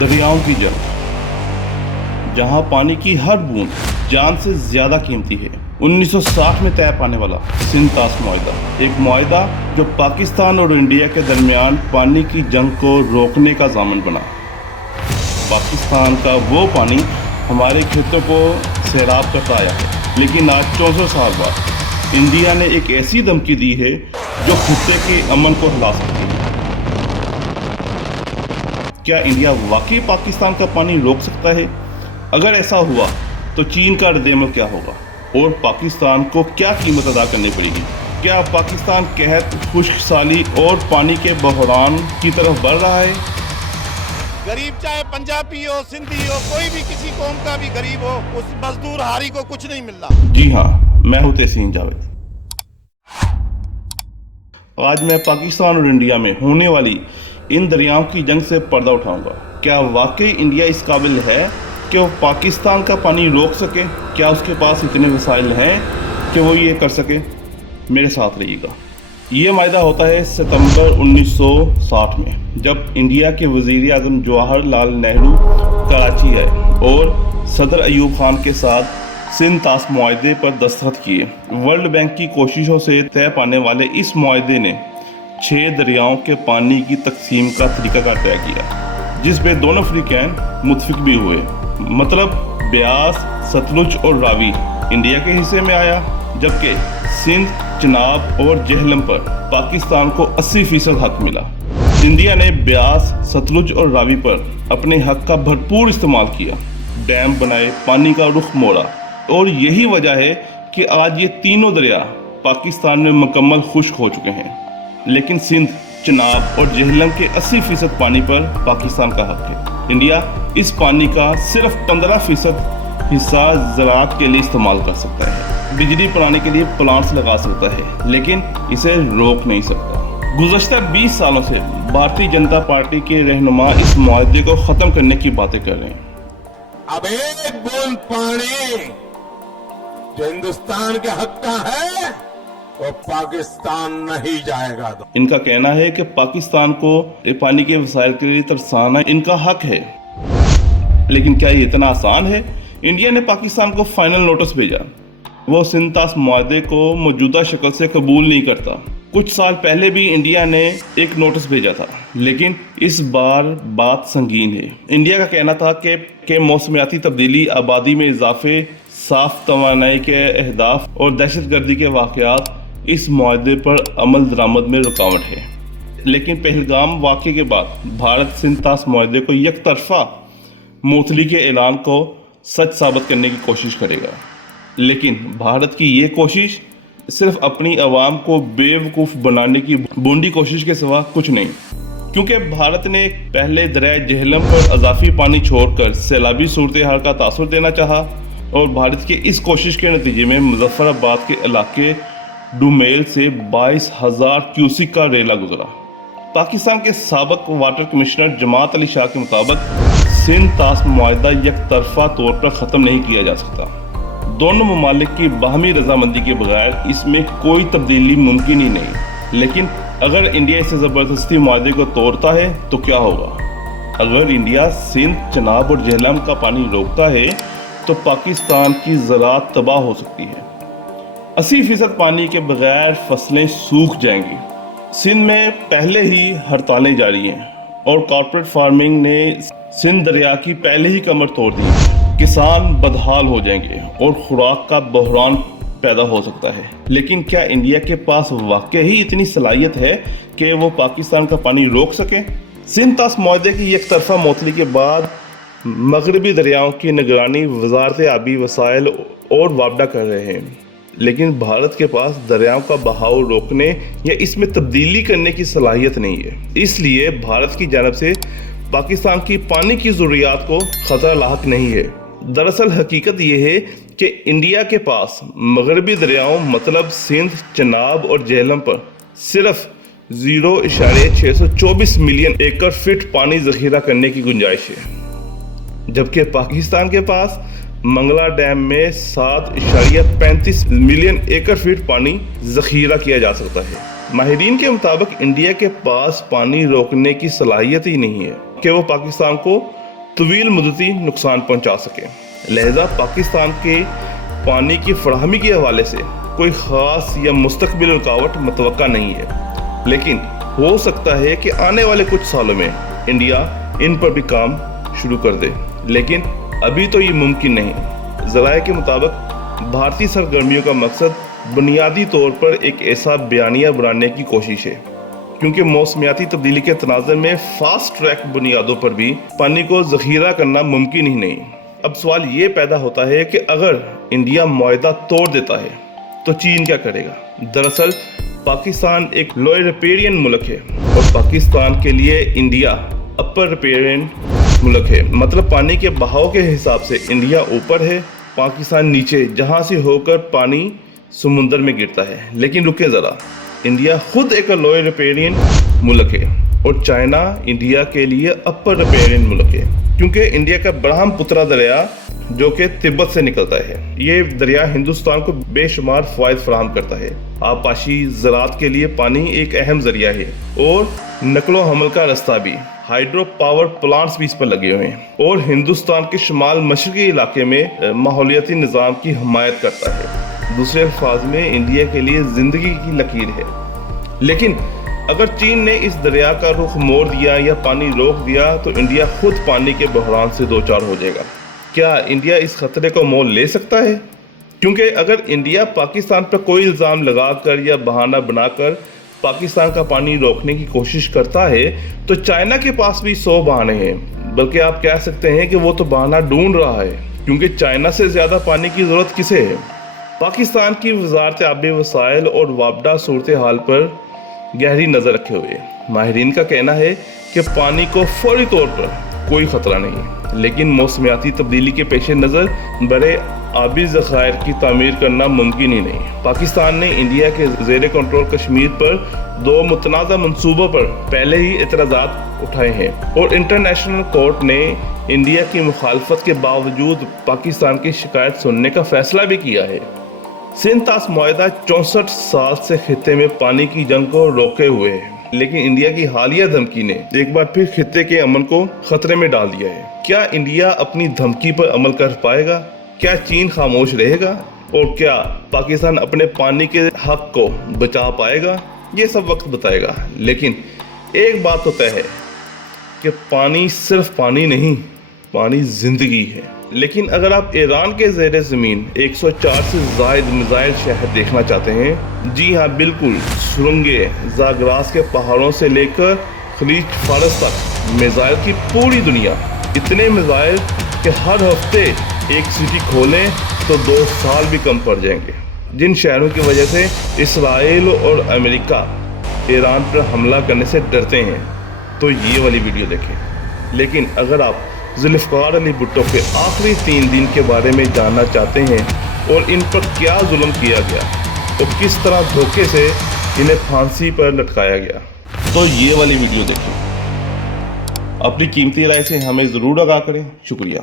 दरियाओं की जंग, जहां पानी की हर बूंद जान से ज़्यादा कीमती है। 1960 में तय पाने वाला सिंध तास मुआहदा, एक मुआहदा जो पाकिस्तान और इंडिया के दरमियान पानी की जंग को रोकने का ज़ामन बना। पाकिस्तान का वो पानी हमारे खेतों को सैराब करता आया है, लेकिन आज 64 साल बाद इंडिया ने एक ऐसी धमकी दी है जो खित्ते के अमन को हिला सकती है। क्या इंडिया वाकई पाकिस्तान का पानी रोक सकता है? अगर ऐसा हुआ तो चीन का रद्द-ए-अमल क्या होगा और पाकिस्तान को क्या कीमत अदा करनी पड़ेगी? क्या पाकिस्तान कहत, खुश्क साली और पानी के बहरान की तरफ बढ़ रहा है? गरीब चाहे पंजाबी हो, सिंधी हो, कोई भी किसी कौम का भी गरीब हो, उस मजदूर हारी को कुछ नहीं मिल रहा। जी हाँ, मैं हूं तहसीन जावेद। आज मैं पाकिस्तान और इंडिया में होने वाली इन दरियाओं की जंग से पर्दा उठाऊंगा। क्या वाकई इंडिया इस काबिल है कि वो पाकिस्तान का पानी रोक सके? क्या उसके पास इतने वसाइल हैं कि वो ये कर सके? मेरे साथ रहिएगा। ये मुआहदा होता है सितंबर 1960 में, जब इंडिया के वज़ीर आज़म जवाहरलाल नेहरू कराची आए और सदर अयूब खान के साथ सिंध तास मुआहदे पर दस्तखत किए। वर्ल्ड बैंक की कोशिशों से तय पाने वाले इस मुआहदे ने 6 दरियाओं के पानी की तकसीम का तरीक़ाकार तय किया, जिस पे दोनों अफ्रीकैन मुत्तफिक भी हुए। मतलब ब्यास, सतलुज और रावी इंडिया के हिस्से में आया, जबकि सिंध, चनाब और जेहलम पर पाकिस्तान को 80% हक मिला। इंडिया ने ब्यास, सतलुज और रावी पर अपने हक का भरपूर इस्तेमाल किया, डैम बनाए, पानी का रुख मोड़ा, और यही वजह है कि आज ये तीनों दरिया पाकिस्तान में मुकम्मल खुश्क हो चुके हैं। लेकिन सिंध, चनाब और जेहलम के 80% पानी पर पाकिस्तान का हक है। इंडिया इस पानी का सिर्फ 15% हिस्सा ज़राअत के लिए इस्तेमाल कर सकता है, बिजली बनाने के लिए प्लांट्स लगा सकता है, लेकिन इसे रोक नहीं सकता। गुज़श्ता 20 सालों से भारतीय जनता पार्टी के रहनुमा इस मुआहदे को ख़त्म करने की बातें कर रहे हैं। अब एक बूंद पानी जो हिंदुस्तान के हक का है वो पाकिस्तान नहीं जाएगा। इनका कहना है कि पाकिस्तान को पानी के वसाइल के लिए तरसाना इनका हक है, लेकिन क्या ये इतना आसान है? इंडिया ने पाकिस्तान को फाइनल नोटिस भेजा। वो सिंध तास मुआहदे को मौजूदा शक्ल से कबूल नहीं करता। कुछ साल पहले भी इंडिया ने एक नोटिस भेजा था, लेकिन इस बार बात संगीन है। इंडिया का कहना था कि मौसमियाती तब्दीली, आबादी में इजाफे, साफ तवानाई के अहदाफ और दहशतगर्दी के वाक़यात इस मुआहदे पर अमल दरामद में रुकावट है। लेकिन पहलगाम वाक़े के बाद भारत सिंध तास मुआहदे को यकतरफा मुअत्तली के ऐलान को सच साबित करने की कोशिश करेगा। लेकिन भारत की ये कोशिश सिर्फ अपनी आवाम को बेवकूफ़ बनाने की बोंडी कोशिश के सिवा कुछ नहीं, क्योंकि भारत ने पहले दरिया जेहलम पर अजाफी पानी छोड़कर सैलाबी सूरत हाल का तासुर देना चाहा, और भारत की इस कोशिश के नतीजे में मुजफ्फराबाद के इलाके डुमेल से 22,000 क्यूसिक का रेला गुजरा। पाकिस्तान के साबिक वाटर कमिश्नर जमात अली शाह के मुताबिक सिंध तास मुआहदा यकतरफा तौर पर ख़त्म नहीं किया जा सकता। दोनों ममालिक की बाहमी रजामंदी के बगैर इसमें कोई तब्दीली मुमकिन ही नहीं। लेकिन अगर इंडिया इसे ज़बरदस्ती मुआहदे को तोड़ता है तो क्या होगा? अगर इंडिया सिंध, चनाब और जेहलम का पानी रोकता है तो पाकिस्तान की ज़राअत तबाह हो सकती है। 80% पानी के बगैर फसलें सूख जाएंगी। सिंध में पहले ही हड़तालें जारी हैं और कॉर्पोरेट फार्मिंग ने सिंध दरिया की पहले ही कमर तोड़ दी। किसान बदहाल हो जाएंगे और खुराक का बहरान पैदा हो सकता है। लेकिन क्या इंडिया के पास वाकई ही इतनी सलाहियत है कि वो पाकिस्तान का पानी रोक सके? सिंध तास मुआहदे की एक तरफा मुअत्तली के बाद मगरबी दरियाओं की निगरानी वजारत आबी वसाइल और वापडा कर रहे हैं, लेकिन भारत के पास दरियाओं का बहाव रोकने या इसमें तब्दीली करने की सलाहियत नहीं है। इसलिए भारत की जानब से पाकिस्तान की पानी की ज़रूरियात को ख़तरा लाहक नहीं है। दरअसल हकीकत यह है कि इंडिया के पास मगरबी दरियाओं मतलब सिंध, चनाब और जेहलम पर सिर्फ 0.624 मिलियन एकड़ फीट पानी ज़ख़ीरा करने की गुंजाइश है, जबकि पाकिस्तान के पास मंगला डैम में 7.35 मिलियन एकड़ फीट पानी ज़ख़ीरा किया जा सकता है। माहिरीन के मुताबिक इंडिया के पास पानी रोकने की सलाहियत ही नहीं है कि वो पाकिस्तान को طویل مدتی نقصان پہنچا سکے۔ لہذا پاکستان کے پانی کی فراہمی کے حوالے سے کوئی خاص یا مستقبل رکاوٹ متوقع نہیں ہے، لیکن ہو سکتا ہے کہ آنے والے کچھ سالوں میں انڈیا ان پر بھی کام شروع کر دے، لیکن ابھی تو یہ ممکن نہیں۔ ذرائع کے مطابق بھارتی سرگرمیوں کا مقصد بنیادی طور پر ایک ایسا بیانیہ بنانے کی کوشش ہے، کیونکہ موسمیاتی تبدیلی کے تناظر میں فاسٹ ٹریک بنیادوں پر بھی پانی کو ذخیرہ کرنا ممکن ہی نہیں۔ اب سوال یہ پیدا ہوتا ہے کہ اگر انڈیا معاہدہ توڑ دیتا ہے تو چین کیا کرے گا؟ دراصل پاکستان ایک لوئر ریپیرین ملک ہے اور پاکستان کے لیے انڈیا اپر ریپیرین ملک ہے۔ مطلب پانی کے بہاؤ کے حساب سے انڈیا اوپر ہے، پاکستان نیچے، جہاں سے ہو کر پانی سمندر میں گرتا ہے۔ لیکن رکے ذرا، انڈیا خود ایک لوئر ریپیرین ملک ہے اور چائنا انڈیا کے لیے اپر ریپیرین ملک ہے، کیونکہ انڈیا کا برہم پترا دریا جو کہ تبت سے نکلتا ہے، یہ دریا ہندوستان کو بے شمار فوائد فراہم کرتا ہے۔ آبپاشی، زراعت کے لیے پانی ایک اہم ذریعہ ہے اور نقل و حمل کا رستہ بھی۔ ہائیڈرو پاور پلانٹس بھی اس پر لگے ہوئے ہیں اور ہندوستان کے شمال مشرقی علاقے میں ماحولیاتی نظام کی حمایت کرتا ہے۔ دوسرے الفاظ میں انڈیا کے لیے زندگی کی لکیر ہے۔ لیکن اگر چین نے اس دریا کا رخ موڑ دیا یا پانی روک دیا تو انڈیا خود پانی کے بحران سے دوچار ہو جائے گا۔ کیا انڈیا اس خطرے کو مول لے سکتا ہے؟ کیونکہ اگر انڈیا پاکستان پر کوئی الزام لگا کر یا بہانہ بنا کر پاکستان کا پانی روکنے کی کوشش کرتا ہے تو چائنا کے پاس بھی 100 بہانے ہیں، بلکہ آپ کہہ سکتے ہیں کہ وہ تو بہانہ ڈھونڈ رہا ہے، کیونکہ چائنا سے زیادہ پانی کی ضرورت کسے ہے؟ پاکستان کی وزارت آبی وسائل اور وابڈہ صورتحال پر گہری نظر رکھے ہوئے ماہرین کا کہنا ہے کہ پانی کو فوری طور پر کوئی خطرہ نہیں، لیکن موسمیاتی تبدیلی کے پیش نظر بڑے آبی ذخائر کی تعمیر کرنا ممکن ہی نہیں۔ پاکستان نے انڈیا کے زیر کنٹرول کشمیر پر 2 متنازع منصوبوں پر پہلے ہی اعتراضات اٹھائے ہیں اور انٹرنیشنل کورٹ نے انڈیا کی مخالفت کے باوجود پاکستان کی شکایت سننے کا فیصلہ بھی کیا ہے۔ سنتاس معاہدہ 64 سال سے خطے میں پانی کی جنگ کو روکے ہوئے ہے، لیکن انڈیا کی حالیہ دھمکی نے ایک بار پھر خطے کے امن کو خطرے میں ڈال دیا ہے۔ کیا انڈیا اپنی دھمکی پر عمل کر پائے گا؟ کیا چین خاموش رہے گا؟ اور کیا پاکستان اپنے پانی کے حق کو بچا پائے گا؟ یہ سب وقت بتائے گا، لیکن ایک بات تو طے ہے کہ پانی صرف پانی نہیں، پانی زندگی ہے۔ لیکن اگر آپ ایران کے زیر زمین 104 سے زائد میزائل شہر دیکھنا چاہتے ہیں، جی ہاں بالکل، سرنگیں زاگراس کے پہاڑوں سے لے کر خلیج فارس تک میزائل کی پوری دنیا، اتنے میزائل کہ ہر ہفتے ایک سٹی کھولیں تو 2 سال بھی کم پڑ جائیں گے، جن شہروں کی وجہ سے اسرائیل اور امریکہ ایران پر حملہ کرنے سے ڈرتے ہیں، تو یہ والی ویڈیو دیکھیں۔ لیکن اگر آپ ذوالفقار علی بھٹو کے آخری 3 دن کے بارے میں جاننا چاہتے ہیں اور ان پر کیا ظلم کیا گیا اور کس طرح دھوکے سے انہیں پھانسی پر لٹکایا گیا، تو یہ والی ویڈیو دیکھیں۔ اپنی قیمتی رائے سے ہمیں ضرور آگاہ کریں۔ شکریہ۔